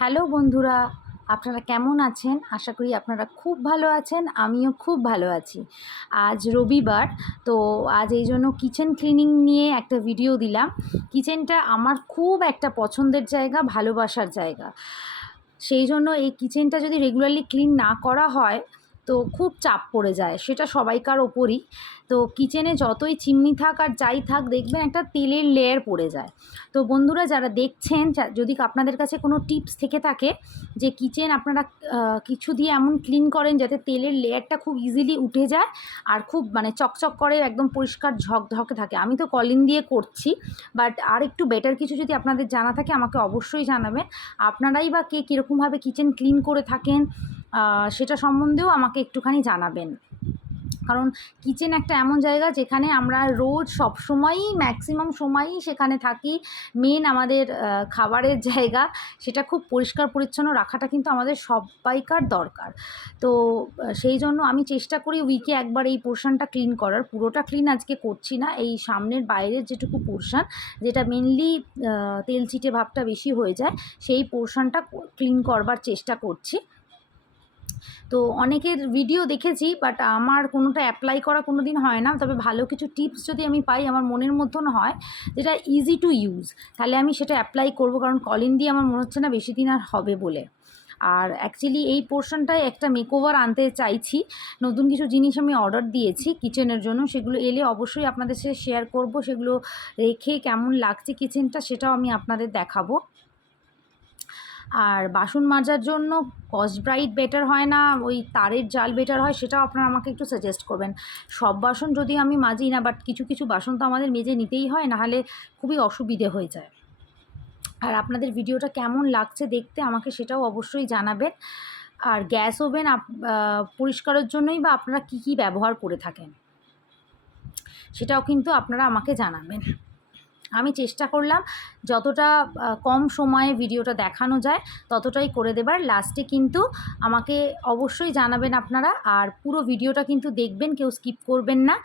Hello বন্ধুরা, আপনারা কেমন আছেন? আশা করি আপনারা খুব ভালো আছেন। আমিও খুব ভালো আছি। আজ রবিবার, তো আজ এই জন্য কিচেন ক্লিনিং নিয়ে একটা ভিডিও দিলাম। কিচেনটা আমার খুব একটা পছন্দের জায়গা, ভালোবাসার জায়গা। সেই জন্য এই কিচেনটা যদি রেগুলারলি ক্লিন না করা হয় তো খুব চাপ পড়ে যায়, সেটা সবাইকার ওপরই। তো কিচেনে যতই চিমনি থাক আর যাই থাক, দেখবেন একটা তেলের লেয়ার পড়ে যায়। তো বন্ধুরা যারা দেখছেন, যদি আপনাদের কাছে কোনো টিপস থেকে থাকে যে কিচেন আপনারা কিছু দিয়ে এমন ক্লিন করেন যাতে তেলের লেয়ারটা খুব ইজিলি উঠে যায় আর খুব চকচক করে, একদম পরিষ্কার ঝকঝকে থাকে। আমি তো কলিন দিয়ে করছি, বাট আর একটু বেটার কিছু যদি আপনাদের জানা থাকে আমাকে অবশ্যই জানাবেন। আপনারাই বা কে কীরকমভাবে কিচেন ক্লিন করে থাকেন সেটা সম্বন্ধেও আমাকে একটুখানি জানাবেন। কারণ কিচেন একটা এমন জায়গা যেখানে আমরা রোজ সবসময়ই ম্যাক্সিমাম সময়ই সেখানে থাকি। মেন আমাদের খাবারের জায়গা, সেটা খুব পরিষ্কার পরিচ্ছন্ন রাখাটা কিন্তু আমাদের সবাইকার দরকার। তো সেই জন্য আমি চেষ্টা করি উইকে একবার এই পোর্শনটা ক্লিন করার। পুরোটা ক্লিন আজকে করছি না, এই সামনের বাইরের যেটুকু পোর্শন, যেটা মেনলি তেল চিটে ভাবটা বেশি হয়ে যায়, সেই পোর্শনটা ক্লিন করবার চেষ্টা করছি। তো অনেকের ভিডিও দেখেছি, বাট আমার কোনোটা অ্যাপ্লাই করা কোনো দিন হয় না। তবে ভালো কিছু টিপস যদি আমি পাই আমার মনের মতন হয়, যেটা ইজি টু ইউজ, তাহলে আমি সেটা অ্যাপ্লাই করব। কারণ কলিন দিয়ে আমার মনে হচ্ছে না বেশি দিন আর হবে বলে। আর অ্যাকচুয়ালি এই পোর্শনটায় একটা মেকওভার আনতে চাইছি। নতুন কিছু জিনিস আমি অর্ডার দিয়েছি কিচেনের জন্য, সেগুলো এলে অবশ্যই আপনাদের সাথে শেয়ার করব। সেগুলো রেখে কেমন লাগছে কিচেনটা সেটাও আমি আপনাদের দেখাবো। আর বাসন মাজার জন্য স্কচ ব্রাইট বেটার হয় না ওই তারের জাল বেটার হয়, সেটাও আপনারা আমাকে একটু সাজেস্ট করবেন। সব বাসন যদি আমি মাজি না, বাট কিছু কিছু বাসন তো আমাদের মেজে নিতেই হয়, নাহলে খুবই অসুবিধে হয়ে যায়। আর আপনাদের ভিডিওটা কেমন লাগছে দেখতে আমাকে সেটাও অবশ্যই জানাবেন। আর গ্যাস ওভেন পরিষ্কারের জন্যই বা আপনারা কী কী ব্যবহার করে থাকেন সেটাও কিন্তু আপনারা আমাকে জানাবেন। আমি চেষ্টা করলাম যতটা কম সময়ে ভিডিওটা দেখানো যায় ততটাই করে দেবার। লাস্টে কিন্তু আমাকে অবশ্যই জানাবেন আপনারা, আর পুরো ভিডিওটা কিন্তু দেখবেন, কেউ স্কিপ করবেন না।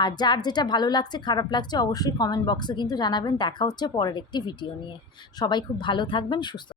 আর যার যেটা ভালো লাগছে খারাপ লাগছে অবশ্যই কমেন্ট বক্সে কিন্তু জানাবেন। দেখা হচ্ছে পরের একটি ভিডিও নিয়ে। সবাই খুব ভালো থাকবেন, সুস্থ